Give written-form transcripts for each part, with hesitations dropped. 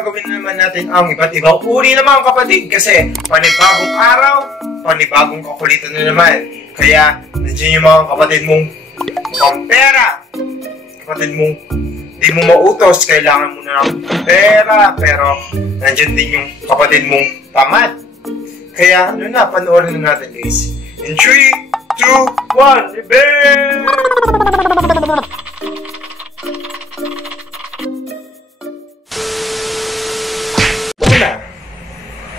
gagawin naman natin ang iba't ibang uri ng mga kapatid kasi panibagong araw, panibagong kakulitan na naman. Kaya, nandiyan yung mga kapatid mong pampera. Kapatid mong di mo mautos, kailangan mo na ng pera. Pero, nandiyan din yung kapatid mong tamad. Kaya, ano na, panoorin na natin guys. In 3, 2, 1, reveal! Una,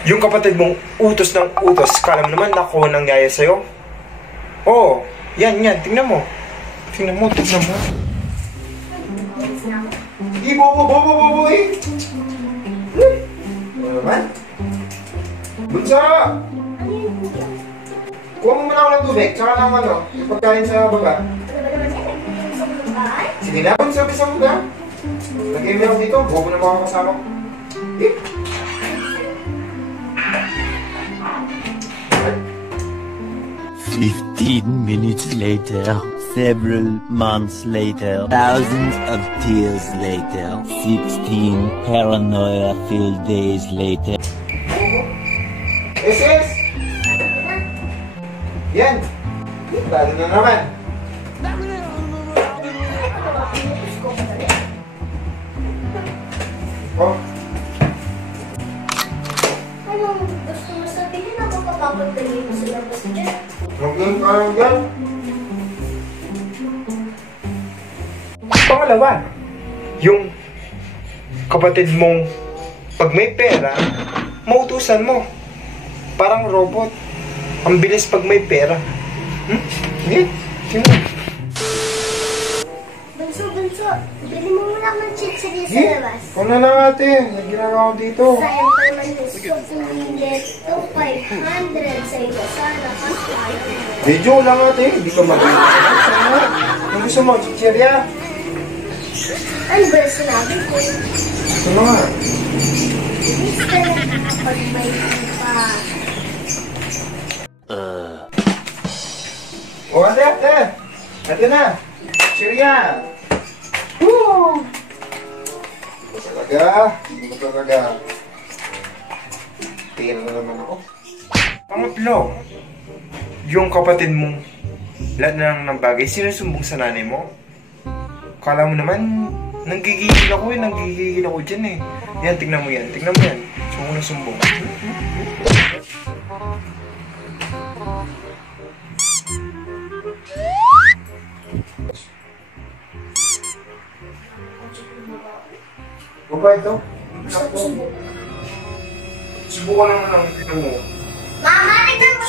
yung kapatid mong utos ng utos, kala mo naman nakuha ng yaya sa'yo? Oo, yan, tingnan mo. Tingnan mo. Hindi, bobo eh. Ano naman? Bunso! Kuha mo muna ako ng tubig, tsaka ng yung pagkain sa baba. Sige na, Bunso, bisa mo na. Lagay mo lang dito, bobo na mga kasama ko. 15 minutes later, several months later, thousands of tears later, 16 paranoia-filled days later. SS! Yan! Lalo na naman. Oh. Anong gusto mo sabihin ako kapapagdali mo sa labas dyan? Maging parang dyan. Pangalawa, yung kapatid mong pag may pera, mautusan mo. Parang robot. Ang bilis pag may pera. Hindi? Tingnan. Bunso, bili mo muna ako ng chichiri sa labas. Ano na natin? Yung ginagawa ko dito. Sayang pa naman gusto pumilit to 500 sa iyo. Sana kasi Medyo lang natin. Hindi ka mag-iwa. Ang gusto mo, chichirya? ano ba yung sinabi ko? Ano nga? Bilis ka na kapag may pa. O, ate. Ate na. Chichirya. Woo! Talaga. Tingin na naman ako. Pangatlo, yung kapatid mong lahat na ng bagay, sinusumbong sa nanay mo. Kala mo naman, nanggigigil ako dyan eh. Yan, tingnan mo yan. Sumbong. Baba ito? Subukan naman lang, tingnan mo. Mama, tignan mo!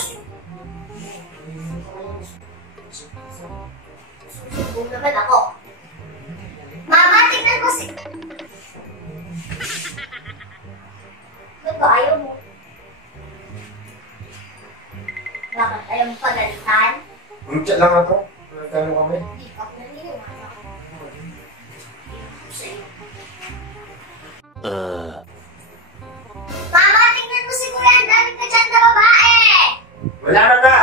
Susumbong naman ako. Mama, tignan mo si... Ano ba ayaw mo? Bakit ayaw mo pagalitan? Group chat lang ako. Nagkano kami? Hindi ka ko naniniwala. Mama, tingnan mo si Kuya. Ang dami ka dyan na babae! Wala na!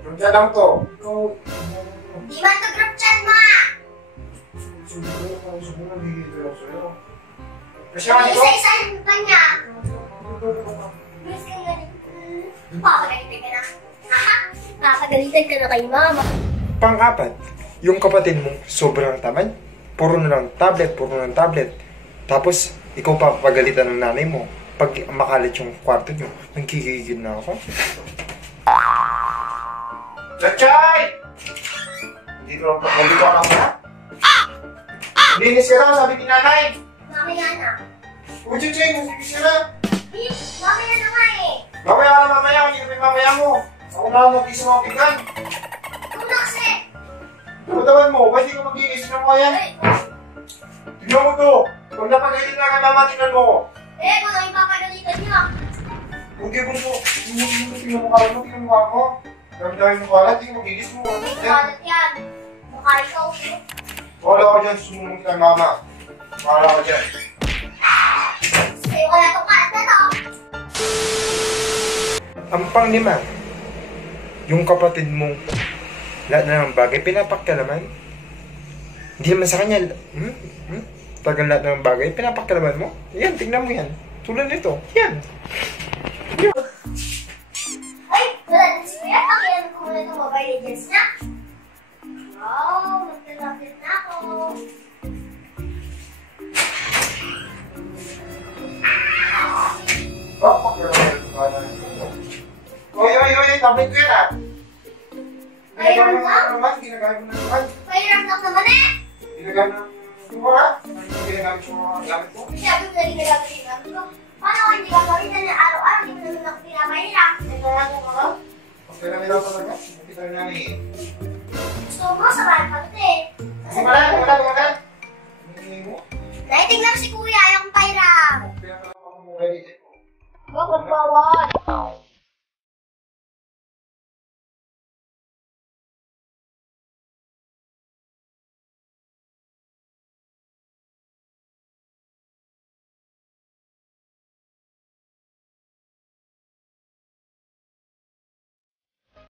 Group chat lang to. Di man to group chat, ma! Subukan nagigigil ako sa'yo. Kasi Isa-isahin pa niya. Gusto kang ganito. Papagalitan ka na. Papagalitan ka na kay mama. Pang-apat, yung kapatid mo sobrang tamad. Puro na lang tablet. Tapos, ikaw papagalitan ng nanay mo. Pag makalit yung kwarto nyo, nagkikigil na ako. Chachay! Nandito ka lang ba? Linis ka na, sabi ni nanay. Mamaya na. Uy, Chachay, nasinis ka na. Mamaya na nga eh. Mamaya ka na mamaya, hindi na mamaya mo. Ako na mag-isip mga pigan. Una kasi. Tumatawan mo, ba't di ka mag-iisip ng mga yan? Tignan mo to. Pag napagalitan na kay mama, tignan mo. Kung lang yung papagalitan niya. Huwag kayo mo. Tingnan mo ako. Dami-dami mo kalat, tingnan mo, gilis mo. May kalat yan. Mukha ikaw. Wala ka dyan, susunod kita mama. Wala ka dyan. Sa'yo ka na itong kalat na to. Ang pang-lima, yung kapatid mong lahat na ng bagay, pinapakyalaman. Hindi naman sa kanya, tagal lahat ng bagay, pinapakalaman mo. Yan, tingnan mo yan. Tulad nito. Yan. Ay, wala na si Kuya. Pakialam ko muna itong Mobile Legends na. Wow, magkalapit na ako. Oy, tablet ko yan ah. Mayroon lang? Ginagamit mo naman. Mayroon lang naman eh. Ginagamit mo ba? Ginagamit mo mga gamit mo? Sabi ko na ginagamit yung gamit ko. Paano kung hindi ka gamitan ng araw-araw, hindi mo naman ako pinapahirap. Naglalaro ko. Okay lang nila talaga. Nakita rin namin eh. Gusto mo, samahan pa ito eh. Wala. Hindi mo. Naitignan si Kuya, ayaw kong pahiram. Kaya pala ako mobile legend mo. Bakit bawal?